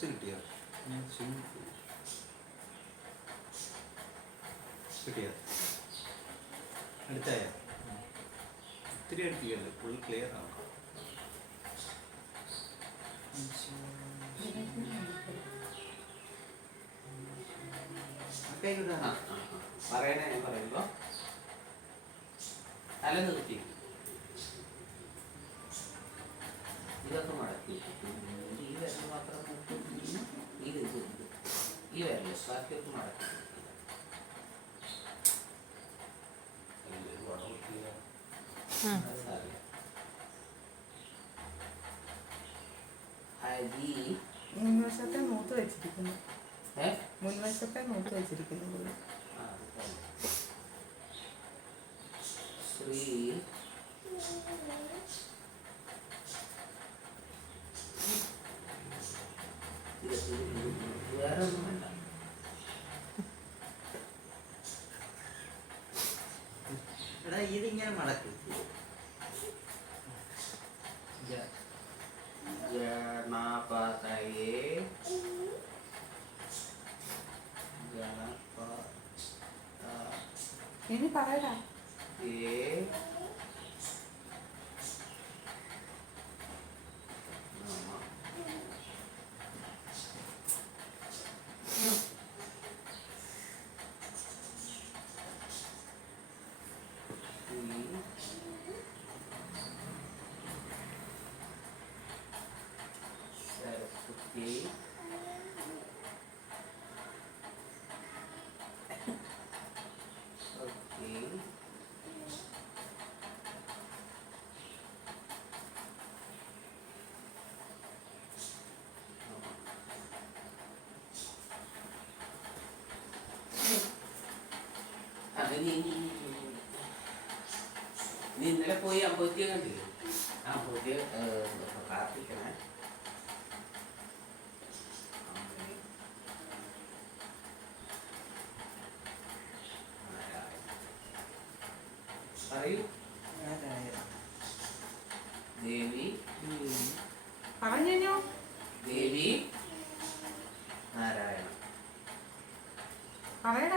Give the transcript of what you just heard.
കിട്ടിയോ? കിട്ടിയോ? അടുത്തായോ? ഒത്തിരി അടുപ്പിക്കല്ലേ, ഫുൾ ക്ലിയർ ആവും. പറയണേ, ഞാൻ പറയുമ്പോ തല നിർത്തി ഇതൊക്കെ മടക്കി ഈ വിരൽ മാത്രം ഇത് ഈ വിരല് ബാക്കിയൊക്കെ മടക്കി ഹരി മുൻവശത്തെ മൂത്ത് വെച്ചിരിക്കുന്നു. മുൻവശത്തെ മൂത്ത് വെച്ചിരിക്കുന്നു. ശ്രീ വേറെ ഒന്നും വേണ്ട. എടാ ഇതിങ്ങനെ മടക്കി ഗണപതയേ ഇനി പറയടാ. സരസ്വതി നീ ഇന്നലെ പോയി അമ്പത്തി കണ്ടില്ലേ? ആ പുതിയ പ്രാർത്ഥിക്കണേ. പറയൂ. ദേവി പറഞ്ഞു. ദേവി നാരായണ പറയടാ.